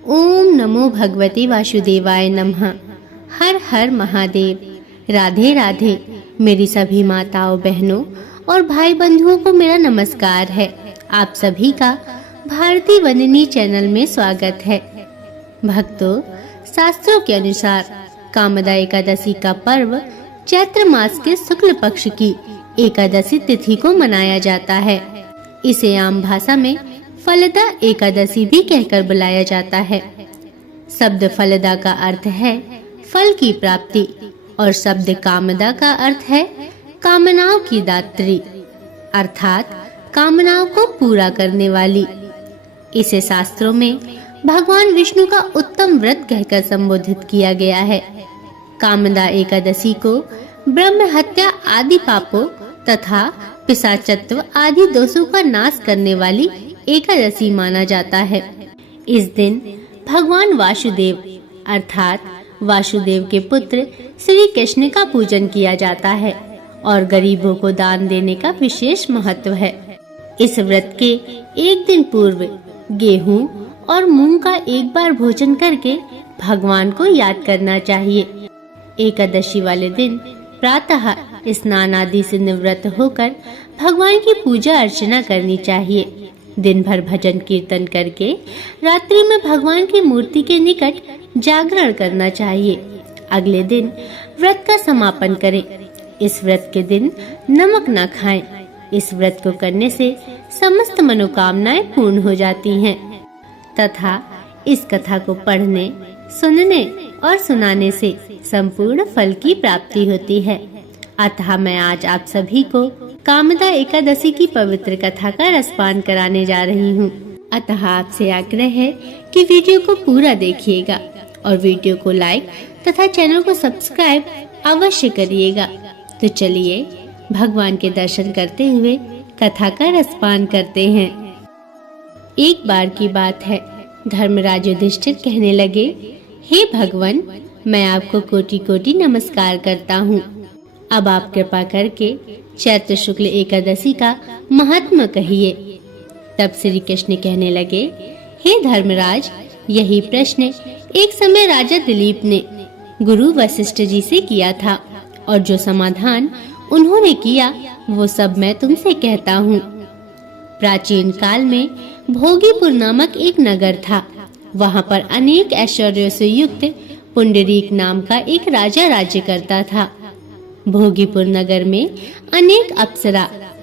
ओम नमो भगवते वासुदेवाय नमः। हर हर महादेव। राधे राधे। मेरी सभी माताओं, बहनों और भाई बंधुओं को मेरा नमस्कार है। आप सभी का भारती वंदनी चैनल में स्वागत है। भक्तों, शास्त्रों के अनुसार कामदा एकादशी का पर्व चैत्र मास के शुक्ल पक्ष की एकादशी तिथि को मनाया जाता है। इसे आम भाषा में फलदा एकादशी भी कहकर बुलाया जाता है। शब्द फलदा का अर्थ है फल की प्राप्ति और शब्द कामदा का अर्थ है कामनाओं की दात्री, अर्थात कामनाओं को पूरा करने वाली। इसे शास्त्रों में भगवान विष्णु का उत्तम व्रत कहकर संबोधित किया गया है। कामदा एकादशी को ब्रह्म हत्या आदि पापों तथा पिशाचत्व आदि दोषों का नाश करने वाली एकादशी माना जाता है। इस दिन भगवान वासुदेव अर्थात वासुदेव के पुत्र श्री कृष्ण का पूजन किया जाता है और गरीबों को दान देने का विशेष महत्व है। इस व्रत के एक दिन पूर्व गेहूं और मूंग का एक बार भोजन करके भगवान को याद करना चाहिए। एकादशी वाले दिन प्रातः स्नान आदि से निवृत्त होकर भगवान की पूजा अर्चना करनी चाहिए। दिन भर भजन कीर्तन करके रात्रि में भगवान की मूर्ति के निकट जागरण करना चाहिए। अगले दिन व्रत का समापन करें। इस व्रत के दिन नमक न खाएं। इस व्रत को करने से समस्त मनोकामनाएं पूर्ण हो जाती हैं तथा इस कथा को पढ़ने, सुनने और सुनाने से संपूर्ण फल की प्राप्ति होती है। अतः मैं आज आप सभी को कामदा एकादशी की पवित्र कथा का रसपान कराने जा रही हूँ। अतः आपसे आग्रह है कि वीडियो को पूरा देखिएगा और वीडियो को लाइक तथा चैनल को सब्सक्राइब अवश्य करिएगा। तो चलिए भगवान के दर्शन करते हुए कथा का रसपान करते हैं। एक बार की बात है, धर्मराज युधिष्ठिर कहने लगे, हे भगवान, मैं आपको कोटि कोटि नमस्कार करता हूँ। अब आप कृपा करके चैत्र शुक्ल एकादशी का महात्म्य कहिए। तब श्री कृष्ण कहने लगे, हे धर्मराज, यही प्रश्न एक समय राजा दिलीप ने गुरु वशिष्ठ जी से किया था और जो समाधान उन्होंने किया वो सब मैं तुमसे कहता हूँ। प्राचीन काल में भोगीपुर नामक एक नगर था। वहाँ पर अनेक ऐश्वर्यों से युक्त पुंडरीक नाम का एक राजा राज्य करता था। भोगीपुर नगर में अनेक अप्सरा,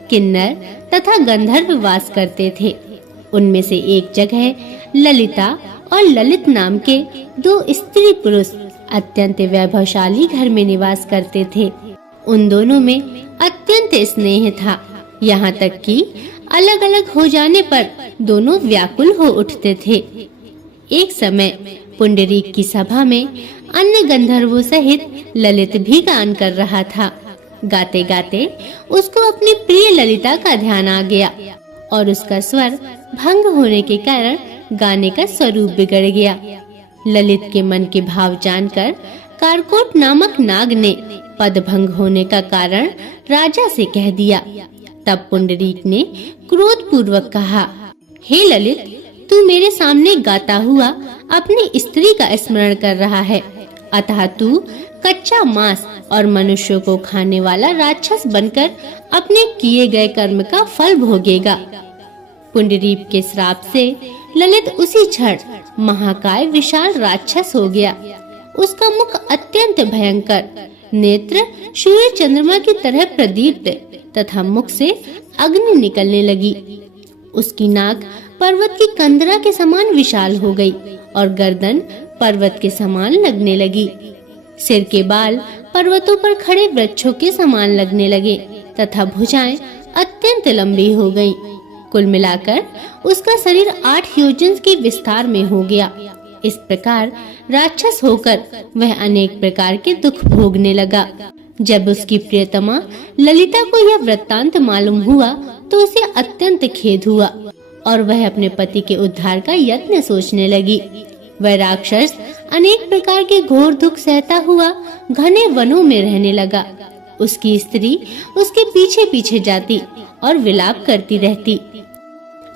किन्नर तथा गंधर्व वास करते थे। उनमें से एक जगह ललिता और ललित नाम के दो स्त्री पुरुष अत्यंत वैभवशाली घर में निवास करते थे। उन दोनों में अत्यंत स्नेह था, यहाँ तक कि अलग अलग हो जाने पर दोनों व्याकुल हो उठते थे। एक समय पुंडरीक की सभा में अन्य गंधर्वों सहित ललित भी गान कर रहा था। गाते गाते उसको अपनी प्रिय ललिता का ध्यान आ गया और उसका स्वर भंग होने के कारण गाने का स्वरूप बिगड़ गया। ललित के मन के भाव जानकर कारकोट नामक नाग ने पद भंग होने का कारण राजा से कह दिया। तब पुंडरीक ने क्रोध पूर्वक कहा, हे ललित, तू मेरे सामने गाता हुआ अपनी स्त्री का स्मरण कर रहा है, अतः तू कच्चा मांस और मनुष्यों को खाने वाला राक्षस बनकर अपने किए गए कर्म का फल भोगेगा। पुंडरीक के श्राप से ललित उसी क्षण महाकाय विशाल राक्षस हो गया। उसका मुख अत्यंत भयंकर, नेत्र सूर्य चंद्रमा की तरह प्रदीप्त तथा मुख से अग्नि निकलने लगी। उसकी नाक पर्वत की कंदरा के समान विशाल हो गई और गर्दन पर्वत के समान लगने लगी। सिर के बाल पर्वतों पर खड़े वृक्षों के समान लगने लगे तथा भुजाएं अत्यंत लंबी हो गईं। कुल मिलाकर उसका शरीर 8 योजन के विस्तार में हो गया। इस प्रकार राक्षस होकर वह अनेक प्रकार के दुख भोगने लगा। जब उसकी प्रियतमा ललिता को यह वृत्तांत मालूम हुआ तो उसे अत्यंत खेद हुआ और वह अपने पति के उद्धार का यत्न सोचने लगी। वह राक्षस अनेक प्रकार के घोर दुख सहता हुआ घने वनों में रहने लगा। उसकी स्त्री उसके पीछे पीछे जाती और विलाप करती रहती।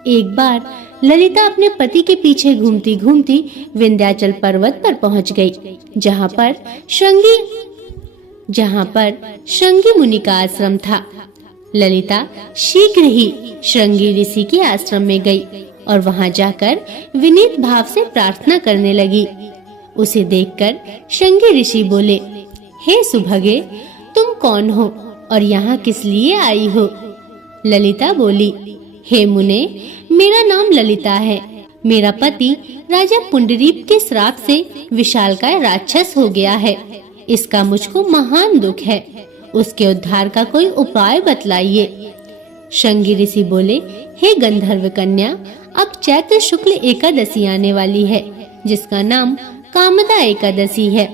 एक बार ललिता अपने पति के पीछे घूमती घूमती विंध्याचल पर्वत पर पहुंच गई, जहां पर श्रृंगी मुनि का आश्रम था। ललिता शीघ्र ही श्रृंगी ऋषि के आश्रम में गई और वहां जाकर विनीत भाव से प्रार्थना करने लगी। उसे देखकर श्रृंगी ऋषि बोले, हे सुभगे, तुम कौन हो और यहाँ किस लिए आई हो? ललिता बोली, हे मुने, मेरा नाम ललिता है। मेरा पति राजा पुंडरीक के श्राप से विशालकाय राक्षस हो गया है। इसका मुझको महान दुख है। उसके उद्धार का कोई उपाय बतलाइए। श्रृंगी ऋषि बोले, हे गंधर्व कन्या, अब चैत्र शुक्ल एकादशी आने वाली है, जिसका नाम कामदा एकादशी है।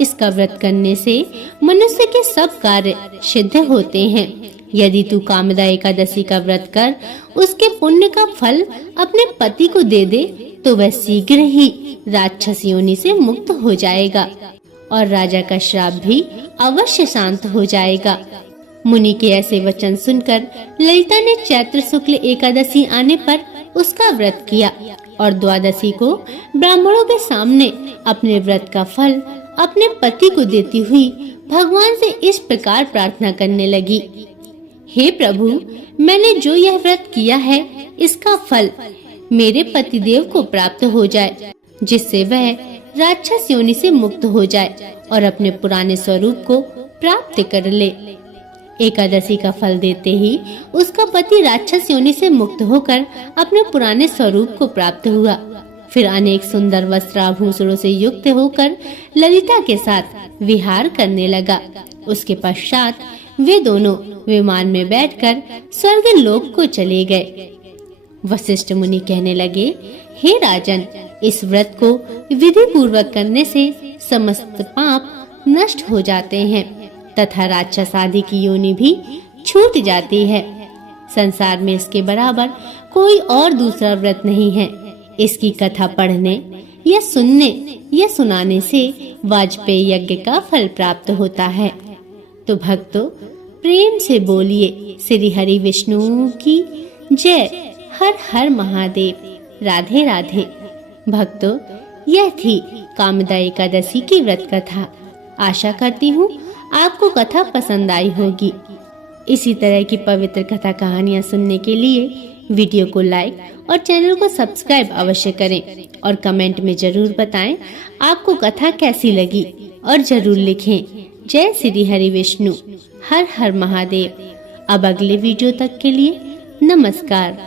इसका व्रत करने से मनुष्य के सब कार्य सिद्ध होते हैं। यदि तू कामदा एकादशी का व्रत कर उसके पुण्य का फल अपने पति को दे दे, तो वह शीघ्र ही राक्षस योनि से मुक्त हो जाएगा और राजा का श्राप भी अवश्य शांत हो जाएगा। मुनि के ऐसे वचन सुनकर ललिता ने चैत्र शुक्ल एकादशी आने पर उसका व्रत किया और द्वादशी को ब्राह्मणों के सामने अपने व्रत का फल अपने पति को देती हुई भगवान से इस प्रकार प्रार्थना करने लगी, हे प्रभु, मैंने जो यह व्रत किया है इसका फल मेरे पतिदेव को प्राप्त हो जाए, जिससे वह राक्षस योनि से मुक्त हो जाए और अपने पुराने स्वरूप को प्राप्त कर ले। एकादशी का फल देते ही उसका पति राक्षस योनि से मुक्त होकर अपने पुराने स्वरूप को प्राप्त हुआ। फिर अनेक सुंदर वस्त्राभूषणों से युक्त होकर ललिता के साथ विहार करने लगा। उसके पश्चात वे दोनों विमान में बैठकर स्वर्ग लोक को चले गए। वशिष्ठ मुनि कहने लगे, हे राजन, इस व्रत को विधि पूर्वक करने से समस्त पाप नष्ट हो जाते हैं तथा राक्षस आदि की योनि भी छूट जाती है। संसार में इसके बराबर कोई और दूसरा व्रत नहीं है। इसकी कथा पढ़ने या सुनने या सुनाने से वाजपेयी यज्ञ का फल प्राप्त होता है। तो भक्तों, प्रेम से बोलिए श्री हरि विष्णु की जय। हर हर महादेव। राधे राधे। भक्तों, यह थी कामदा एकादशी की व्रत कथा। आशा करती हूँ आपको कथा पसंद आई होगी। इसी तरह की पवित्र कथा कहानियाँ सुनने के लिए वीडियो को लाइक और चैनल को सब्सक्राइब अवश्य करें और कमेंट में जरूर बताएं आपको कथा कैसी लगी और जरूर लिखें जय श्री हरि विष्णु। हर हर महादेव। अब अगले वीडियो तक के लिए नमस्कार।